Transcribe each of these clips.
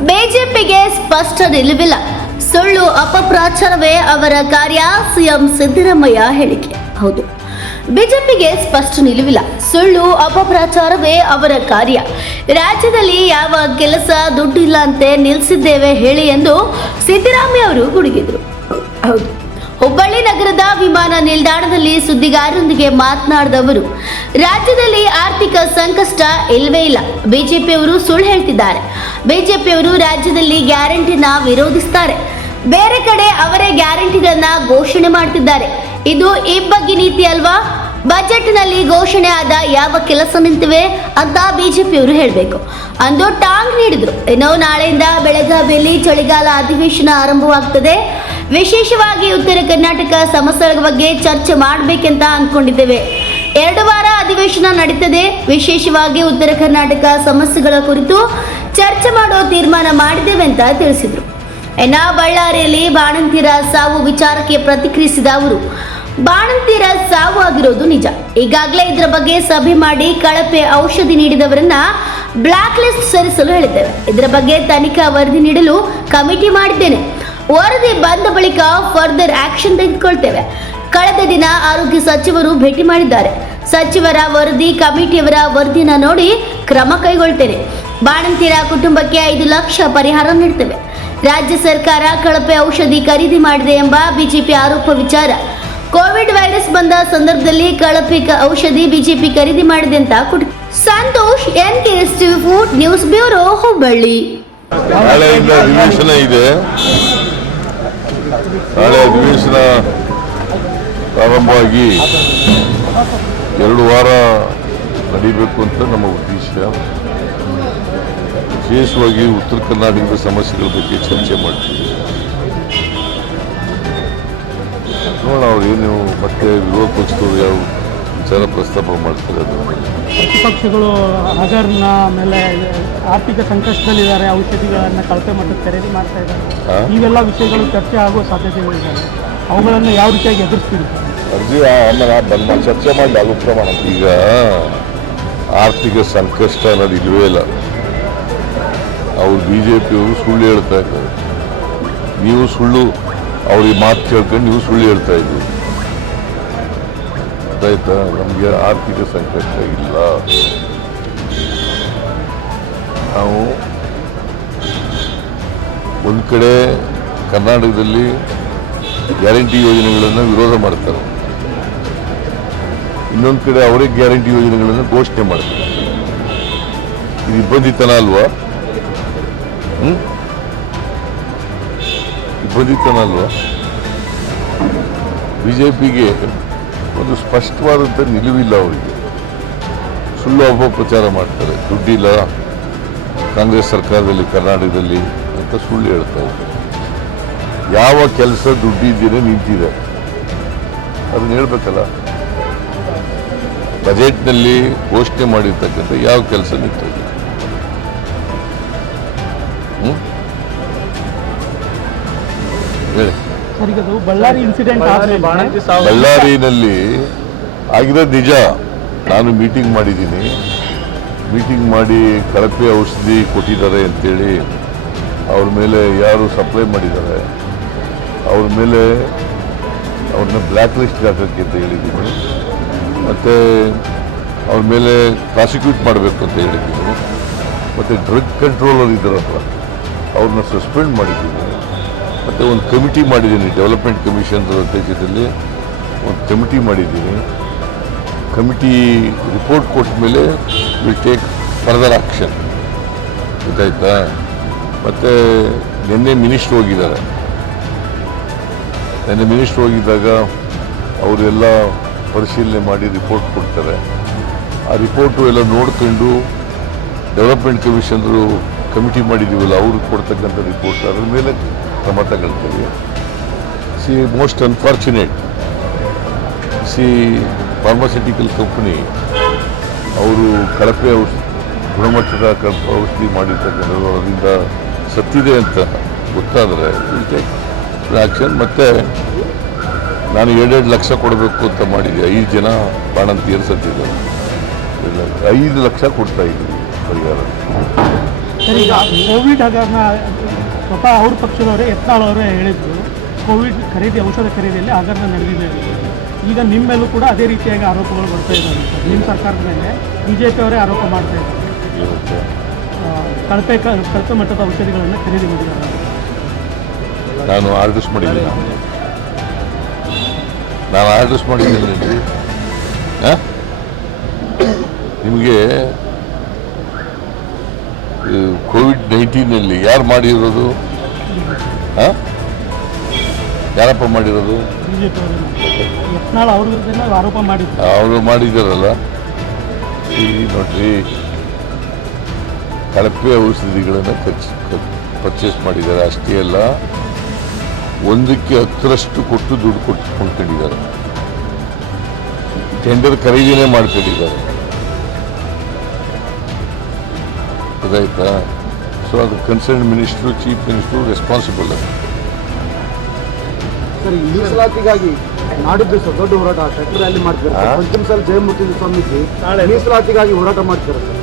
ಬಿಜೆಪಿಗೆ ಸ್ಪಷ್ಟ ನಿಲುವಿಲ್ಲ. ಸುಳ್ಳು ಅಪಪ್ರಚಾರವೇ ಅವರ ಕಾರ್ಯ, ಸಿಎಂ ಸಿದ್ದರಾಮಯ್ಯ ಹೇಳಿಕೆ. ಹೌದು. ಬಿಜೆಪಿಗೆ ಸ್ಪಷ್ಟ ನಿಲುವಿಲ್ಲ. ಸುಳ್ಳು ಅಪಪ್ರಚಾರವೇ ಅವರ ಕಾರ್ಯ. ರಾಜ್ಯದಲ್ಲಿ ಯಾವ ಕೆಲಸ ದುಡ್ಡಿಲ್ಲ ಅಂತೆ ನಿಲ್ಲಿಸಿದ್ದೇವೆ ಹೇಳಿ ಎಂದು ಸಿದ್ದರಾಮಯ್ಯ ಅವರು ಗುಡುಗಿದ್ರು. ಹೌದು. ಹುಬ್ಬಳ್ಳಿ ನಗರದ ವಿಮಾನ ನಿಲ್ದಾಣದಲ್ಲಿ ಸುದ್ದಿಗಾರರೊಂದಿಗೆ ಮಾತನಾಡಿದ ಅವರು, ರಾಜ್ಯದಲ್ಲಿ ಆರ್ಥಿಕ ಸಂಕಷ್ಟ ಇಲ್ಲವೇ ಇಲ್ಲ. ಬಿಜೆಪಿಯವರು ಸುಳ್ಳು ಹೇಳ್ತಿದ್ದಾರೆ. ಬಿಜೆಪಿಯವರು ರಾಜ್ಯದಲ್ಲಿ ಗ್ಯಾರಂಟಿನ ವಿರೋಧಿಸ್ತಾರೆ. ಬೇರೆ ಕಡೆ ಅವರೇ ಗ್ಯಾರಂಟಿಗಳನ್ನ ಘೋಷಣೆ ಮಾಡ್ತಿದ್ದಾರೆ. ಇದು ಇಬ್ಬಗ್ಗೆ ನೀತಿ ಅಲ್ವಾ? ಬಜೆಟ್ನಲ್ಲಿ ಘೋಷಣೆ ಆದ ಯಾವ ಕೆಲಸ ನಿಂತಿವೆ ಅಂತ ಬಿಜೆಪಿಯವರು ಹೇಳಬೇಕು. ಅಂದು ಟಾಂಗ್ ನೀಡಿದ್ರು. ಏನೋ ನಾಳೆಯಿಂದ ಬೆಳಗಾವಿಯಲ್ಲಿ ಚಳಿಗಾಲ ಅಧಿವೇಶನ ಆರಂಭವಾಗ್ತದೆ. ವಿಶೇಷವಾಗಿ ಉತ್ತರ ಕರ್ನಾಟಕ ಸಮಸ್ಯೆಗಳ ಬಗ್ಗೆ ಚರ್ಚೆ ಮಾಡಬೇಕಂತ ಅಂದ್ಕೊಂಡಿದ್ದೇವೆ ಎರಡು ವಾರ ಅಧಿವೇಶನ ನಡೀತದೆ. ವಿಶೇಷವಾಗಿ ಉತ್ತರ ಕರ್ನಾಟಕ ಸಮಸ್ಯೆಗಳ ಕುರಿತು ಚರ್ಚೆ ಮಾಡೋ ತೀರ್ಮಾನ ಮಾಡಿದ್ದೇವೆ ಅಂತ ತಿಳಿಸಿದರು. ಇನ್ನ ಬಳ್ಳಾರಿಯಲ್ಲಿ ಬಾಣಂತಿರ ಸಾವು ವಿಚಾರಕ್ಕೆ ಪ್ರತಿಕ್ರಿಯಿಸಿದ ಅವರು, ಬಾಣಂತಿರ ಸಾವು ಆಗಿರೋದು ನಿಜ. ಈಗಾಗಲೇ ಇದರ ಬಗ್ಗೆ ಸಭೆ ಮಾಡಿ ಕಳಪೆ ಔಷಧಿ ನೀಡಿದವರನ್ನ ಬ್ಲಾಕ್ ಲಿಸ್ಟ್ ಸರಿಸಲು ಹೇಳಿದ್ದೇವೆ. ಇದರ ಬಗ್ಗೆ ತನಿಖಾ ವರದಿ ನೀಡಲು ಕಮಿಟಿ ಮಾಡಿದ್ದೇನೆ. ವರದಿ ಬಂದ ಬಳಿಕ ಫರ್ದರ್ ಆಕ್ಷನ್ ತೆಗೆದುಕೊಳ್ತೇವೆ. ಕಳೆದ ದಿನ ಆರೋಗ್ಯ ಸಚಿವರು ಭೇಟಿ ಮಾಡಿದ್ದಾರೆ. ಸಚಿವರ ವರದಿ, ಕಮಿಟಿಯವರ ವರದಿನ ನೋಡಿ ಕ್ರಮ ಕೈಗೊಳ್ತೇನೆ. ಬಾಣಂತಿರ ಕುಟುಂಬಕ್ಕೆ ಐದು ಲಕ್ಷ ಪರಿಹಾರ ನೀಡ್ತೇವೆ. ರಾಜ್ಯ ಸರ್ಕಾರ ಕಳಪೆ ಔಷಧಿ ಖರೀದಿ ಮಾಡಿದೆ ಎಂಬ ಬಿಜೆಪಿ ಆರೋಪ ವಿಚಾರ. ಕೋವಿಡ್ ವೈರಸ್ ಬಂದ ಸಂದರ್ಭದಲ್ಲಿ ಕಳಪೆ ಔಷಧಿ ಬಿಜೆಪಿ ಖರೀದಿ ಮಾಡಿದೆ ಅಂತ Santosh N K food news bureau, Hubballi. ನಾಳೆ ಅಧಿವೇಶನ ಪ್ರಾರಂಭವಾಗಿ ಎರಡು ವಾರ ನಡೀಬೇಕು ಅಂತ ನಮ್ಮ ಉದ್ದೇಶ. ವಿಶೇಷವಾಗಿ ಉತ್ತರ ಕರ್ನಾಟಕದ ಸಮಸ್ಯೆಗಳ ಬಗ್ಗೆ ಚರ್ಚೆ ಮಾಡ್ತೀವಿ. ನೋಡೋಣ ಅವ್ರು ಏನು, ಮತ್ತೆ ವಿರೋಧ ಪಕ್ಷದವರು ಯಾವ ವಿಚಾರ ಪ್ರಸ್ತಾಪ ಮಾಡ್ತಾರೆ ಪ್ರತಿಪಕ್ಷಗಳು ಹಗರ್ನ ಆಮೇಲೆ ಆರ್ಥಿಕ ಸಂಕಷ್ಟದಲ್ಲಿದ್ದಾರೆ ಔಷಧಿಗಳನ್ನು ಕಳಪೆ ಮಟ್ಟದ ಖರೀದಿ ಮಾಡ್ತಾ ಇದ್ದಾರೆ? ಇವೆಲ್ಲ ವಿಷಯಗಳು ಚರ್ಚೆ ಆಗುವ ಸಾಧ್ಯತೆಗಳಿದ್ದಾರೆ ಅವುಗಳನ್ನು ಯಾವ ರೀತಿಯಾಗಿ ಎದುರಿಸ್ತೀವಿ ಅರ್ಜಿ ಆಮೇಲೆ ಬಂದ ಚರ್ಚೆ ಮಾಡಿ ಅದು ಪ್ರಮಾಣ. ಈಗ ಆರ್ಥಿಕ ಸಂಕಷ್ಟ ಅನ್ನೋದು ಇಲ್ವೇ ಇಲ್ಲ. ಅವ್ರು ಬಿ ಜೆ ಪಿಯವರು ಸುಳ್ಳು ಹೇಳ್ತಾ ಇದ್ದಾರೆ. ನೀವು ಸುಳ್ಳು ಅವ್ರಿಗೆ ಮಾತು ಕೇಳ್ಕೊಂಡು ನೀವು ಸುಳ್ಳು ಹೇಳ್ತಾ ಇದ್ದೀವಿ ಗೊತ್ತಾಯ್ತಾ ನಮಗೆ ಆರ್ಥಿಕ ಸಂಕಷ್ಟ ಇಲ್ಲ. ನಾವು ಒಂದು ಕಡೆ ಕರ್ನಾಟಕದಲ್ಲಿ ಗ್ಯಾರಂಟಿ ಯೋಜನೆಗಳನ್ನು ವಿರೋಧ ಮಾಡ್ತಾರೆ. ಇನ್ನೊಂದು ಕಡೆ ಅವರೇ ಗ್ಯಾರಂಟಿ ಯೋಜನೆಗಳನ್ನು ಘೋಷಣೆ ಮಾಡ್ತಾರೆ. ಇದು ಇಬ್ಬಂದಿತನ ಅಲ್ವಾ? ಇಬ್ಬಂದಿತನ ಅಲ್ವಾ? ಬಿಜೆಪಿಗೆ ಒಂದು ಸ್ಪಷ್ಟವಾದಂಥ ನಿಲುವಿಲ್ಲ ಅವರಿಗೆ. ಸುಳ್ಳು ಅಪಪ್ರಚಾರ ಮಾಡ್ತಾರೆ. ದುಡ್ಡಿಲ್ಲ ಕಾಂಗ್ರೆಸ್ ಸರ್ಕಾರದಲ್ಲಿ, ಕರ್ನಾಟಕದಲ್ಲಿ ಅಂತ ಸುಳ್ಳು ಹೇಳ್ತಾ ಇದ್ದಾರೆ. ಯಾವ ಕೆಲಸ ದುಡ್ಡಿದ್ದೇನೆ ನಿಂತಿದೆ. ಅದನ್ನ ಹೇಳ್ಬೇಕಲ್ಲ. ಬಜೆಟ್ನಲ್ಲಿ ಘೋಷಣೆ ಮಾಡಿರ್ತಕ್ಕಂಥ ಯಾವ ಕೆಲಸ ನಿಂತಿದೆ? ಬಳ್ಳಾರಿ ಇನ್ಸಿಡೆಂಟ್ ಆದ್ಮೇಲೆ ಬಳ್ಳಾರಿನಲ್ಲಿ ಆಗಿರೋದು ನಿಜ. ನಾನು ಮೀಟಿಂಗ್ ಮಾಡಿದ್ದೀನಿ. ಮೀಟಿಂಗ್ ಮಾಡಿ ಕಳಪೆ ಔಷಧಿ ಕೊಟ್ಟಿದ್ದಾರೆ ಅಂತೇಳಿ ಅವ್ರ ಮೇಲೆ ಯಾರು ಸಪ್ಲೈ ಮಾಡಿದ್ದಾರೆ. ಅವ್ರ ಮೇಲೆ ಅವ್ರನ್ನ ಬ್ಲ್ಯಾಕ್ ಲಿಸ್ಟ್ ಹಾಕೋಕ್ಕೆ ಅಂತ ಹೇಳಿದ್ದೀನಿ. ಮತ್ತು ಅವ್ರ ಮೇಲೆ ಪ್ರಾಸಿಕ್ಯೂಟ್ ಮಾಡಬೇಕು ಅಂತ ಹೇಳಿದ್ದೀನಿ. ಮತ್ತು ಡ್ರಗ್ ಕಂಟ್ರೋಲರ್ ಇದ್ದಾರಲ್ಲ ಅವ್ರನ್ನ ಸಸ್ಪೆಂಡ್ ಮಾಡಿದ್ದೀನಿ. ಮತ್ತು ಒಂದು ಕಮಿಟಿ ಮಾಡಿದ್ದೀನಿ ಡೆವಲಪ್ಮೆಂಟ್ ಕಮಿಷನ್ ಅಧ್ಯಕ್ಷದಲ್ಲಿ ಒಂದು ಕಮಿಟಿ ಮಾಡಿದ್ದೀನಿ. ಕಮಿಟಿ ರಿಪೋರ್ಟ್ ಕೊಟ್ಟ ಮೇಲೆ ವಿಲ್ ಟೇಕ್ ಫರ್ದರ್ ಆಕ್ಷನ್ ಗೊತ್ತಾಯ್ತಾ? ಮತ್ತು ನಿನ್ನೆ ಮಿನಿಸ್ಟ್ರ್ ಹೋಗಿದ್ದಾರೆ. ನಿನ್ನೆ ಮಿನಿಸ್ಟ್ರ್ ಹೋಗಿದ್ದಾಗ ಅವರೆಲ್ಲ ಪರಿಶೀಲನೆ ಮಾಡಿ ರಿಪೋರ್ಟ್ ಕೊಡ್ತಾರೆ. ಆ ರಿಪೋರ್ಟು ಎಲ್ಲ ನೋಡ್ಕೊಂಡು ಡೆವಲಪ್ಮೆಂಟ್ ಕಮಿಷನರು ಕಮಿಟಿ ಮಾಡಿದ್ದೀವಲ್ಲ, ಅವರು ಕೊಡ್ತಕ್ಕಂಥ ರಿಪೋರ್ಟ್ ಅದ್ರ ಮೇಲೆ ಕ್ರಮ ತಗೊಳ್ತೀವಿ see most unfortunate see pharmaceutical company ಅವರು ಕಳಪೆ ಔಷಧಿ ಗುಣಮಟ್ಟದ ಕಳಪೆ ಔಷಧಿ ಮಾಡಿರ್ತಕ್ಕಂಥದ್ದು ಅದರಿಂದ ಸತ್ತಿದೆ ಅಂತ ಗೊತ್ತಾದರೆ ಆ್ಯಕ್ಷನ್ ಮತ್ತು ನಾನು ಎರಡೆರಡು ಲಕ್ಷ ಕೊಡಬೇಕು ಅಂತ ಮಾಡಿದ್ದೆ ಐದು ಜನ ಬಾಣಂತಿಯರು ಸತ್ತಿದ್ದಾರೆ. ಐದು ಲಕ್ಷ ಕೊಡ್ತಾ ಇದ್ದೀವಿ ಪರಿಹಾರ. ಸ್ವತಃ ಅವ್ರ ಪಕ್ಷದವರೇ ಯತ್ನಾಳ್ ಅವರೇ ಹೇಳಿದ್ರು. ಕೋವಿಡ್ ಖರೀದಿ ಔಷಧ ಖರೀದಿಯಲ್ಲಿ ಹಗರಣ ನಡೆದಿದೆ. ಈಗ ನಿಮ್ಮ ಮೇಲೂ ಕೂಡ ಅದೇ ರೀತಿಯಾಗಿ ಆರೋಪಗಳು ಬರ್ತಾ ಇದ್ದಾರೆ ನಿಮ್ಮ ಸರ್ಕಾರದ ಮೇಲೆ ಬಿ ಜೆ ಪಿ ಅವರೇ ಆರೋಪ ಮಾಡ್ತಾ ಇದ್ದಾರೆ. ಕಳಪೆ ಕಳಪೆ ಮಟ್ಟದ ಔಷಧಿಗಳನ್ನು ಖರೀದಿ ಮಾಡಿದ್ದಾರೆ. ನಾನು ಆರ್ಡರ್ಸ್ ಮಾಡಿದ್ದೀನಿ. ನಾನು ಆರ್ಡರ್ಸ್ ಮಾಡಿದ್ದೀನಿ. ನಿಮಗೆ ಕೋವಿಡ್ ನೈನ್ಟೀನಲ್ಲಿ ಯಾರು ಮಾಡಿರೋದು? ಹಾಂ? ಯಾರಪ್ಪ ಮಾಡಿರೋದು? ಅವರು ಮಾಡಿದ್ದಾರಲ್ಲ ಆರೋಪ ಮಾಡಿದ್ರು. ಅವರು ಮಾಡಿದಾರಲ್ಲ ಈ ನೋಡ್ರಿ. ಕಳಪೆ ಔಷಧಿಗಳನ್ನು ಖರ್ಚು ಪರ್ಚೇಸ್ ಮಾಡಿದ್ದಾರೆ. ಅಷ್ಟೇ ಅಲ್ಲ ಒಂದಕ್ಕೆ ಹತ್ತರಷ್ಟು ಕೊಟ್ಟು ದುಡ್ಡು ಕೊಟ್ಟು ಕೊಂಡ್ಕೊಂಡಿದ್ದಾರೆ ಟೆಂಡರ್ ಖರೀದಿನೇ ಮಾಡ್ಕೊಂಡಿದ್ದಾರೆ. ಗೊತ್ತಾಯ್ತಾ ಸೊ ಅದು concern minister chief minister responsible ಅದು ಸರ್ ಈ ಮೀಸಲಾತಿಗಾಗಿ ನಾಡಿದ್ದು ಸರ್ ದೊಡ್ಡ ಹೋರಾಟ ಸೆಕ್ಟರ್ ರ್ಯಾಲಿ ಮಾಡ್ತಾರೆ ಅಂತಿಮ ಸಲ ಜಯಮೂರ್ತಿ ಸ್ವಾಮೀಜಿ ನಾಳೆ. ಮೀಸಲಾತಿಗಾಗಿ ಹೋರಾಟ ಮಾಡ್ತಾರೆ ಸರ್.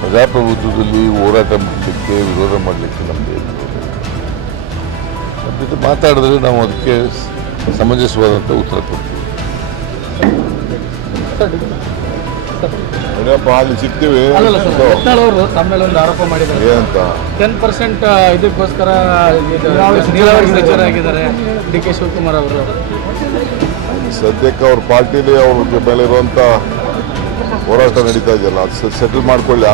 ಪ್ರಜಾಪ್ರಭುತ್ವದಲ್ಲಿ ಹೋರಾಟ ಮಾಡಲಿಕ್ಕೆ ವಿರೋಧ ಮಾಡಲಿಕ್ಕೆ ನಮ್ಮದೇ ನಮ್ಮ ಜೊತೆ ಮಾತಾಡಿದ್ರೆ ನಾವು ಅದಕ್ಕೆ ಸಮಂಜಸವಾದಂಥ ಉತ್ತರ ಕೊಡ್ತೀವಿ. ಅಲ್ಲಿ ಸಿಗ್ತೀವಿ. ಯತ್ನಾಳ್ ಅವರು ತಮ್ಮ ಮೇಲೆ ಒಂದು ಆರೋಪ ಮಾಡಿದ್ದಾರೆ. ಏನಂತ ಟೆನ್ ಪರ್ಸೆಂಟ್ ಇದಕ್ಕೋಸ್ಕರ ಇದು ನೀರಾವರಿ ಸಚಿವರ ಆಗಿದ್ದಾರೆ. ಡಿ ಕೆ ಶಿವಕುಮಾರ್ ಅವರು. ಸದ್ಯಕ್ಕೆ ಅವ್ರ ಪಾರ್ಟಿಲಿ ಅವ್ರ ಮೇಲೆ ಇರುವಂತ ಹೋರಾಟ ನಡೀತಾ ಇದೆಯಲ್ಲ ಅದು ಸೆಟಲ್ ಮಾಡ್ಕೊಳ್ಳಿ.